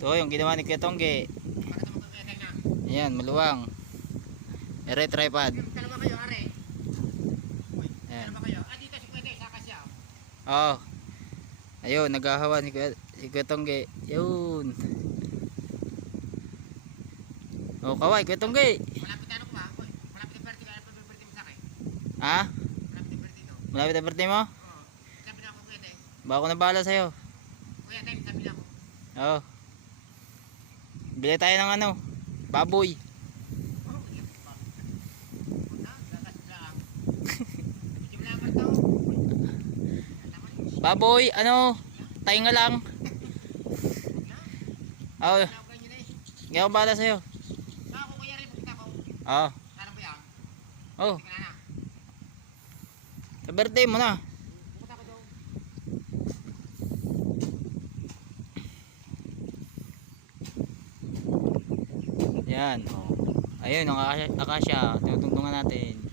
Ito yung ginawa ni Kuya Tongge. Para ito magkaketay na. Ayan, maluwang. Ere tripod. Dalawa kayo, are. Ayan. Dalawa kayo. Ah, dito si Kuwete, saka siya. Oh. Ayun, naghahawa si Kuya Tongge. Yun. Oh, kaway, Kuya Tongge. Malapit na ano ko ba? Uy, malapit na birthday ka. Ano pa birthday mo sa akin? Ha? Malapit na birthday to. Malapit na birthday mo? Oo. Sabi na ako, Kuwete. Baka ako na bahala sa'yo. Kuya, time, sabi na ako. Oh. Bili tayo ng ano, baboy. Oh, yun. Punta, gagas lang. Medyo malabar to. Baboy, ano, tayo nga lang. Oh, Wala ko ganyan eh. hindi ako bahala sa'yo. Baka ako kuya rin, pupunta ko. Oh. Sarap ba yan? Oh, Tika na. sa birthday mo na. Pupunta ko doon. Yan. Oh. Ayun, ang akasya, tinutungtungan natin.